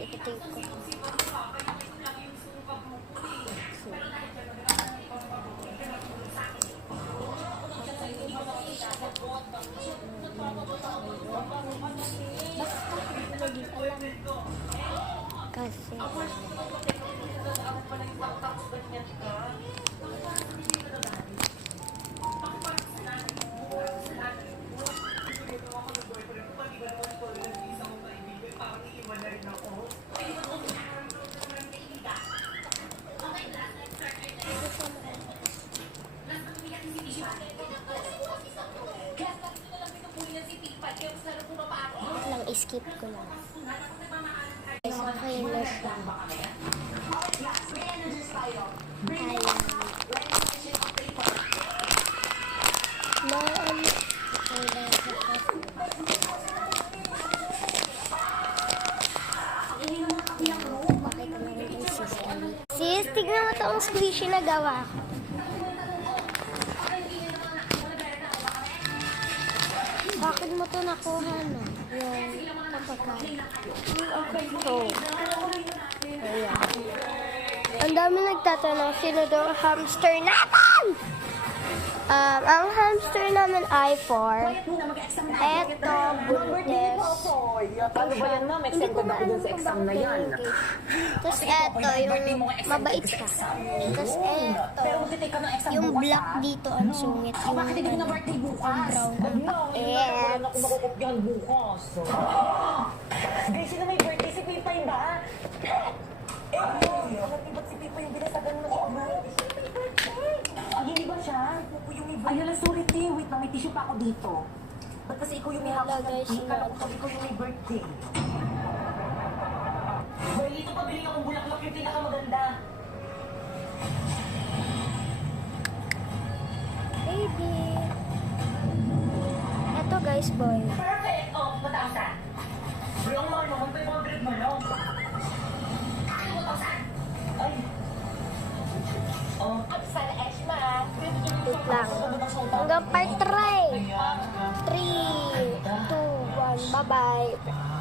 Ito ko. Kasi lang, skip ko lang. Okay na siya. Sis, tignan mo itong squishy na gawa ko. Bakit mo ito nakuha na? Yung kapagkain. Okay to. Ayan. Ang dami nagtatanong, sino daw ang hamster natin? Ang hamster namin ay 4. Eto, buntis. Paano ba yan, ma'am? Exam ko ba ako dun sa exam na yan? Tapos eto, yung mabait siya. Tapos eto, yung black dito ang sungit. Yung Bakit hindi ko na birthday bukas? brown ang Wala paet. na akong makukopyahan bukas. Guys, sino may birthday? Si Pipay ba? Ba't si Pipay yung binasagan mo ako? Ay, hindi ba siya? Ay, wala, sorry, T. Wait na, may tissue pa ako dito. Ba't kasi ikaw yung may hapon ng cake? Kala ko ikaw yung may birthday. Boy, ito pabili akong bulaklak yung pinakamaganda. Baby. Eto guys, boy. Perfect! Oh, mataas na. Bro, ang mahal naman, 500 man lang. Ano mo tausan? Ay. Oh, sana Eshma. Wait lang. Hanggang part 3. 3, 2, 1. Bye-bye.